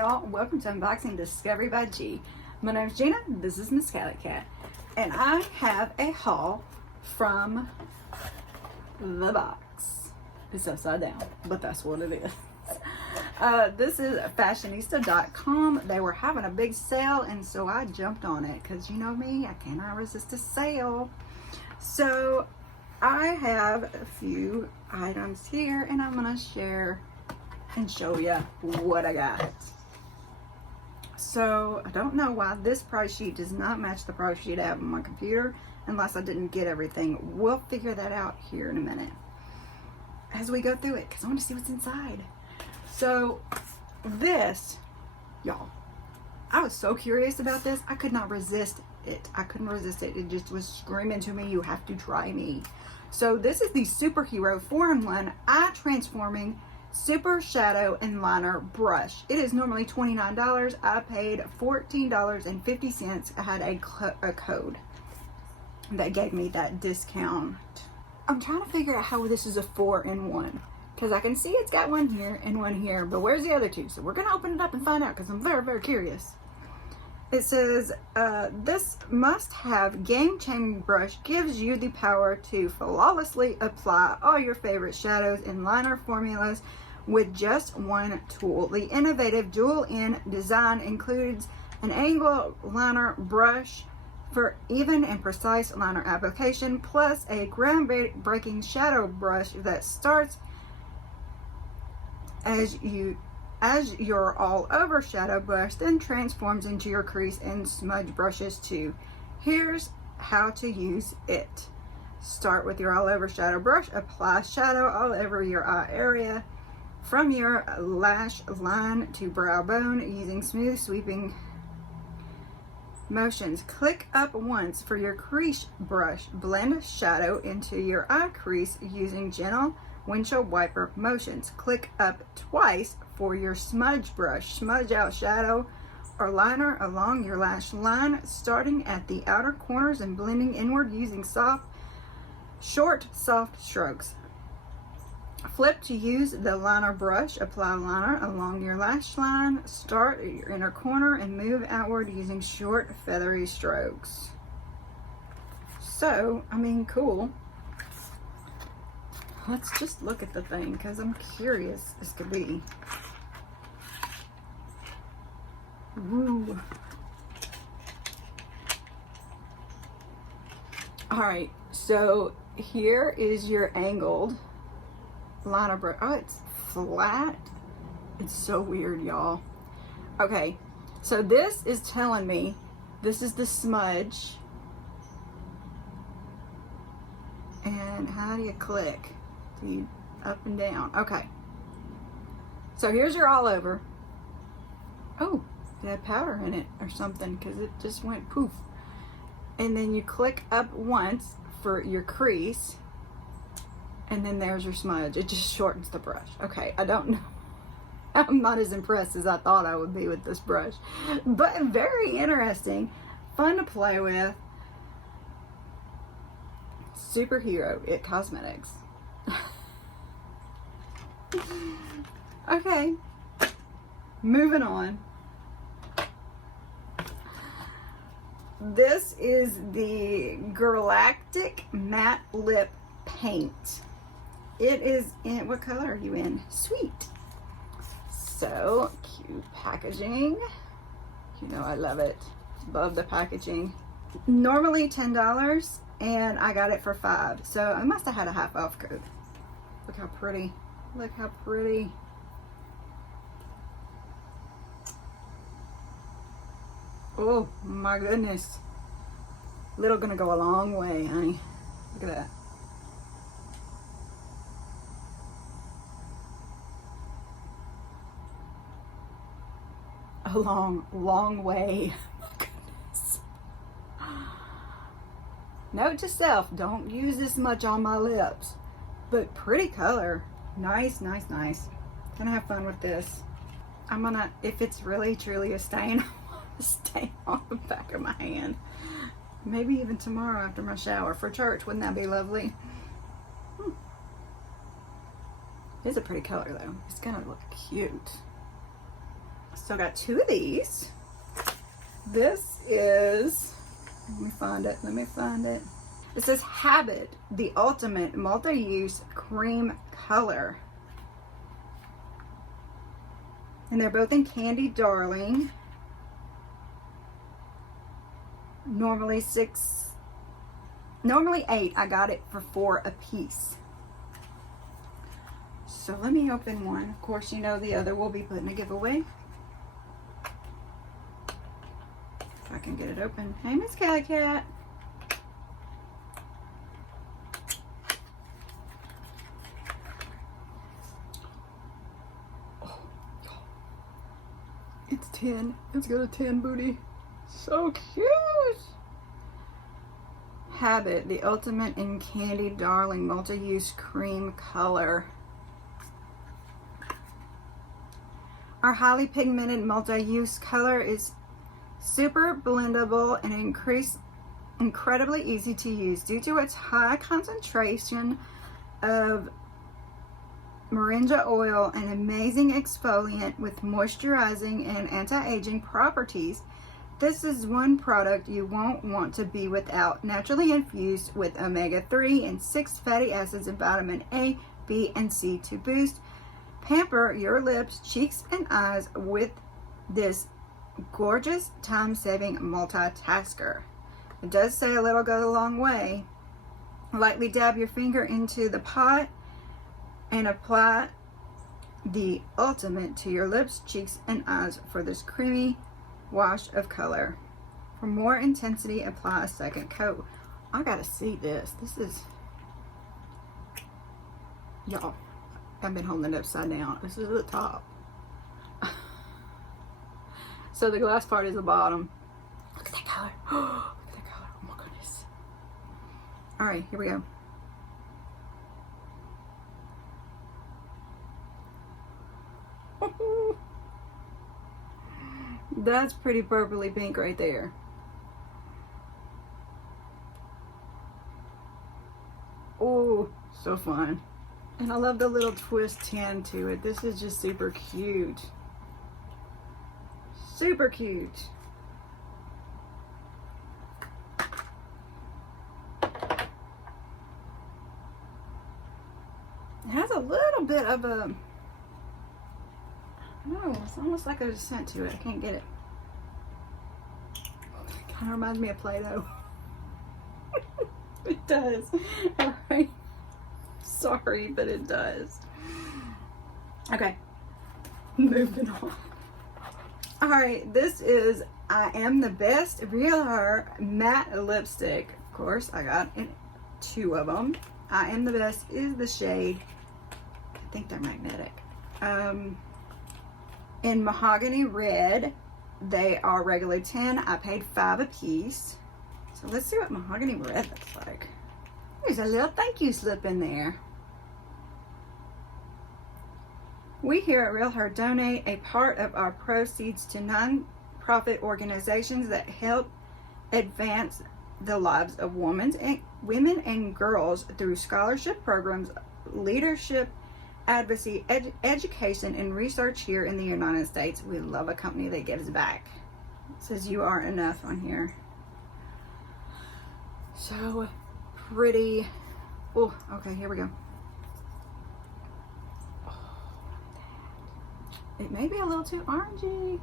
y'all, welcome to Unboxing Discovery by G. My name's Gina, this is Miss Galactic, and I have a haul from the box. It's upside down, but that's what it is. This is Fashionista.com. They were having a big sale, and so I jumped on it, because you know me, I cannot resist a sale. So I have a few items here, and I'm going to share and show you what I got. So I don't know why this price sheet does not match the price sheet I have on my computer, unless I didn't get everything. We'll figure that out here in a minute as we go through it, because I want to see what's inside. So this, y'all, I was so curious about this. I could not resist it. I couldn't resist it. It just was screaming to me, you have to try me. So this is the Superhero 4-in-1 Eye Transforming Super Shadow and Liner Brush. It is normally $29. I paid $14.50. I had a code that gave me that discount. I'm trying to figure out how this is a 4-in-1, because I can see it's got one here and one here, but where's the other two? So we're gonna open it up and find out, because I'm very, very curious. It says, this must-have game-changing brush gives you the power to flawlessly apply all your favorite shadows and liner formulas with just one tool. The innovative dual-end design includes an angle liner brush for even and precise liner application, plus a groundbreaking shadow brush that starts as your all-over shadow brush, then transforms into your crease and smudge brushes too. Here's how to use it. Start with your all-over shadow brush. Apply shadow all over your eye area from your lash line to brow bone using smooth sweeping motions. Click up once for your crease brush. Blend shadow into your eye crease using gentle windshield wiper motions. Click up twice for your smudge brush. Smudge out shadow or liner along your lash line, starting at the outer corners and blending inward using short, soft strokes. Flip to use the liner brush. Apply liner along your lash line. Start at your inner corner and move outward using short, feathery strokes. So, I mean, cool. Let's just look at the thing, because I'm curious as could be. Ooh. Alright, so here is your angled liner brush. Oh, it's flat. It's so weird, y'all. Okay, so this is telling me this is the smudge. And how do you click? Do you up and down? Okay. So here's your all over. Oh, it had powder in it or something, because it just went poof. And then you click up once for your crease, and then there's your smudge. It just shortens the brush. Okay, I don't know. I'm not as impressed as I thought I would be with this brush, but very interesting, fun to play with. Superhero It Cosmetics. Okay, moving on. This is the Galactic Matte Lip Paint. It is in, what color are you in? Sweet. So cute packaging. You know I love it. Love the packaging. Normally $10, and I got it for $5. So I must have had a half off code. Look how pretty. Look how pretty. Oh my goodness. Little gonna go a long way, honey. Look at that. A long, long way. Goodness. Note to self, don't use this much on my lips. But pretty color. Nice, nice, nice. Gonna have fun with this. I'm gonna, if it's really truly a stain, stain on the back of my hand. Maybe even tomorrow after my shower for church. Wouldn't that be lovely? It's a pretty color though. It's gonna look cute. So I got 2 of these. This is, let me find it. It says Habit, the Ultimate Multi-Use Cream Color. And they're both in Candy Darling. Normally 8. I got it for 4 a piece. So let me open one. Of course, you know the other will be put in a giveaway. If I can get it open. Hey, Miss Kelly Cat. It's 10. It's got a 10 booty. So cute. Habit, the Ultimate in Candy Darling Multi-Use Cream Color. Our highly pigmented multi-use color is super blendable and incredibly easy to use due to its high concentration of moringa oil, an amazing exfoliant with moisturizing and anti-aging properties. This is one product you won't want to be without. Naturally infused with omega-3 and 6 fatty acids and vitamin A, B, and C to boost, pamper your lips, cheeks, and eyes with this gorgeous time-saving multitasker. It does say a little goes a long way. Lightly dab your finger into the pot and apply the Ultimate to your lips, cheeks, and eyes for this creamy wash of color. For more intensity, apply a second coat. I gotta see this. This is, y'all, I've been holding it upside down. This is the top. So the glass part is the bottom. Look at that color. Look at that color. Oh my goodness. All right, here we go. That's pretty purpley pink right there. Oh, so fun. And I love the little twist tan to it. This is just super cute. Super cute. It has a little bit of a, oh, it's almost like there's a scent to it. I can't get it. It kind of reminds me of Play-Doh. It does. All right. Sorry, but it does. Okay. Moving on. All right. This is I Am the Best VLR Matte Lipstick. Of course, I got 2 of them. I Am the Best is the shade. I think they're magnetic. In Mahogany Red, they are regular 10. I paid 5 a piece. So let's see what Mahogany Red looks like. There's a little thank you slip in there. We here at Real Her donate a part of our proceeds to non-profit organizations that help advance the lives of women and girls through scholarship programs, leadership, advocacy, education, and research here in the United States. We love a company that gives back. It says you are enough on here. So pretty. Oh, okay, here we go. It may be a little too orangey.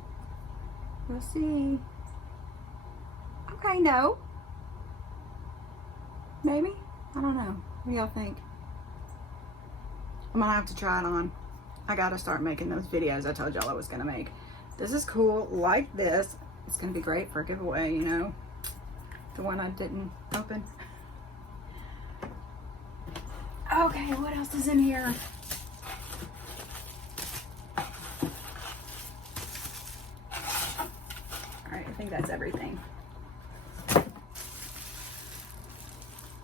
We'll see. Okay, no. Maybe? I don't know. What do y'all think? I'm gonna have to try it on. I gotta start making those videos I told y'all I was gonna make. This is cool. Like this. It's gonna be great for a giveaway, you know. The one I didn't open. Okay, what else is in here? Alright, I think that's everything.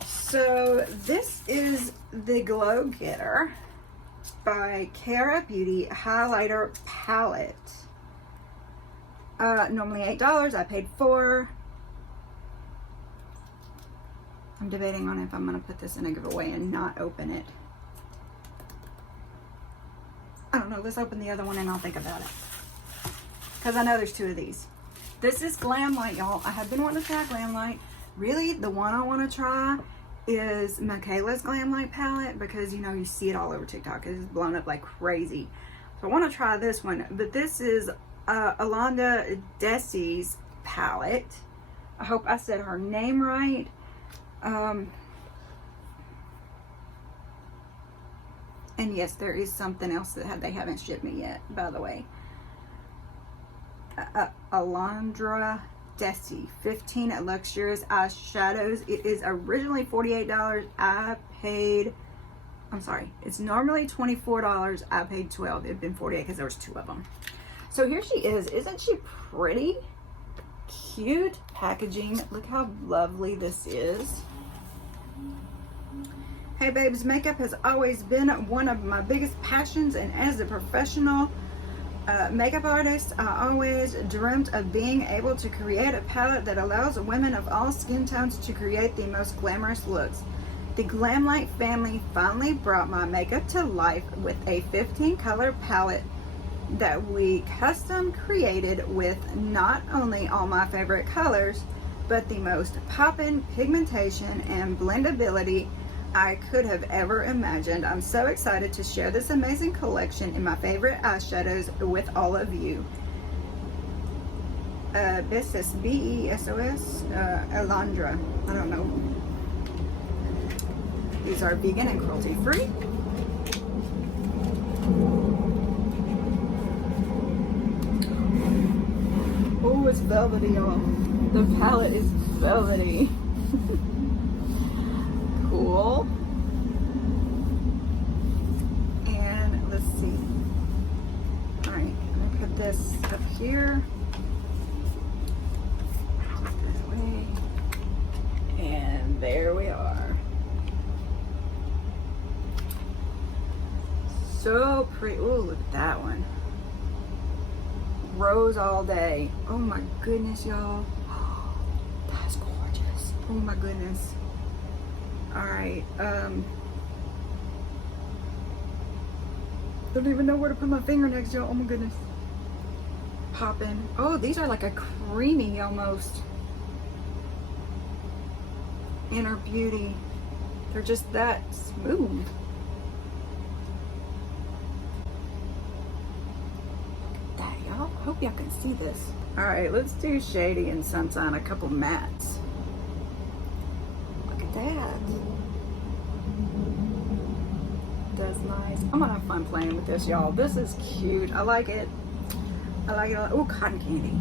So this is the Glow Getter by Cara Beauty Highlighter Palette. Normally $8. I paid $4. I'm debating on if I'm going to put this in a giveaway and not open it. I don't know. Let's open the other one and I'll think about it. because I know there's 2 of these. This is Glamlite, y'all. I have been wanting to try Glamlite. Really, the one I want to try is Michaela's Glamlight Palette, because, you know, you see it all over TikTok. It's blown up like crazy. So I want to try this one. But this is alondradessy's palette. I hope I said her name right. And yes, there is something else that they haven't shipped me yet, by the way. ALONDRA, 15 luxurious eyeshadows. It is originally $48. It's normally $24. I paid $12. It'd been $48 because there was 2 of them. So here she is. Isn't she pretty? Cute packaging. Look how lovely this is. Hey babes, makeup has always been one of my biggest passions, and as a professional makeup artist, I always dreamt of being able to create a palette that allows women of all skin tones to create the most glamorous looks. The Glamlite family finally brought my makeup to life with a 15 color palette that we custom created with not only all my favorite colors, but the most poppin' pigmentation and blendability I could have ever imagined. I'm so excited to share this amazing collection in my favorite eyeshadows with all of you. Beiesa, B-E-S-O-S, Alondra. I don't know. These are vegan and cruelty free. Oh, it's velvety, y'all. The palette is velvety. Cool. And let's see. All right, I'm gonna put this up here. That way. And there we are. So pretty. Oh, look at that one. Rose all day. Oh my goodness, y'all. That's gorgeous. Oh my goodness. All right. Don't even know where to put my finger next, y'all. Oh my goodness. Popping. Oh, these are like a creamy almost. Inner Beauty. They're just that smooth. Hope y'all can see this. All right, let's do Shady and Sunshine, a couple mattes. Look at that. That's nice. I'm gonna have fun playing with this, y'all. This is cute. I like it. I like it. Oh, cotton candy.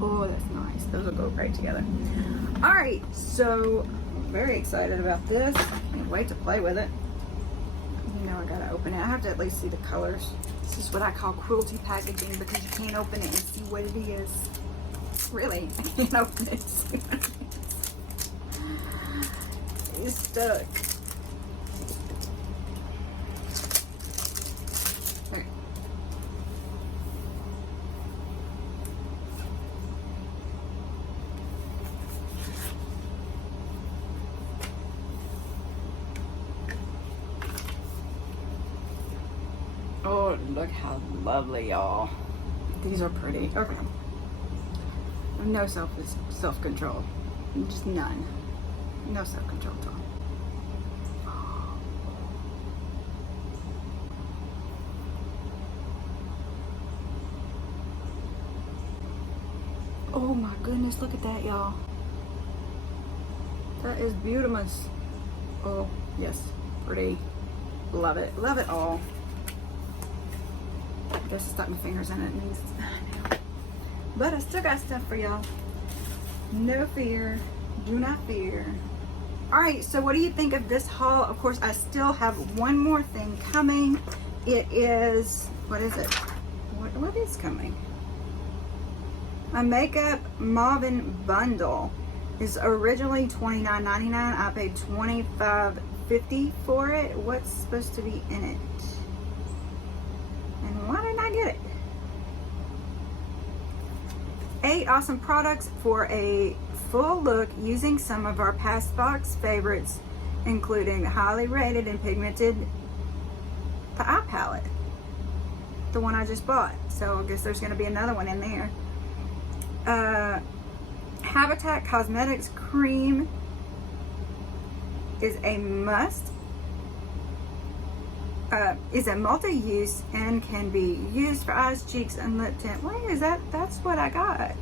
Oh, that's nice. Those will go great together. All right, so I'm very excited about this. Can't wait to play with it. I gotta open it. I have to at least see the colors. This is what I call cruelty packaging, because you can't open it and see what it is. Really, I can't open it and see what it is. It's stuck. Okay. Oh, look how lovely, y'all. These are pretty. Okay. No self-control. Just none. No self-control at all. Oh my goodness, look at that, y'all. That is beautiful. Oh, yes. Pretty. Love it. Love it all. I guess I stuck my fingers in it. But I still got stuff for y'all. No fear. Do not fear. Alright, so what do you think of this haul? Of course, I still have one more thing coming. It is, what is it? What is coming? My makeup MAVEN bundle is originally $29.99. I paid $25.50 for it. What's supposed to be in it? And why didn't I get it? 8 awesome products for a full look using some of our past box favorites, including highly rated and pigmented eye palette. the one I just bought. So I guess there's going to be another one in there. Habitat Cosmetics Cream is a must. Is a multi-use and can be used for eyes, cheeks, and lip tint. Wait, is that's what I got?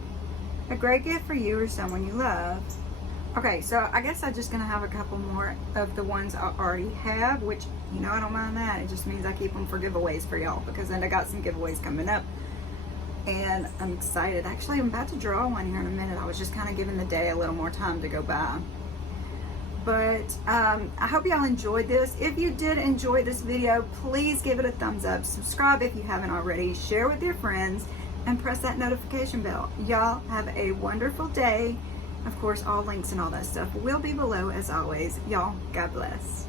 A great gift for you or someone you love. Okay, so I guess I'm just gonna have a couple more of the ones I already have, which, you know, I don't mind that. It just means I keep them for giveaways for y'all, because then I got some giveaways coming up and I'm excited. Actually, I'm about to draw one here in a minute. I was just kind of giving the day a little more time to go by. But I hope y'all enjoyed this. If you did enjoy this video, please give it a thumbs up. Subscribe if you haven't already. Share with your friends and press that notification bell. Y'all have a wonderful day. Of course, all links and all that stuff will be below as always. Y'all, God bless.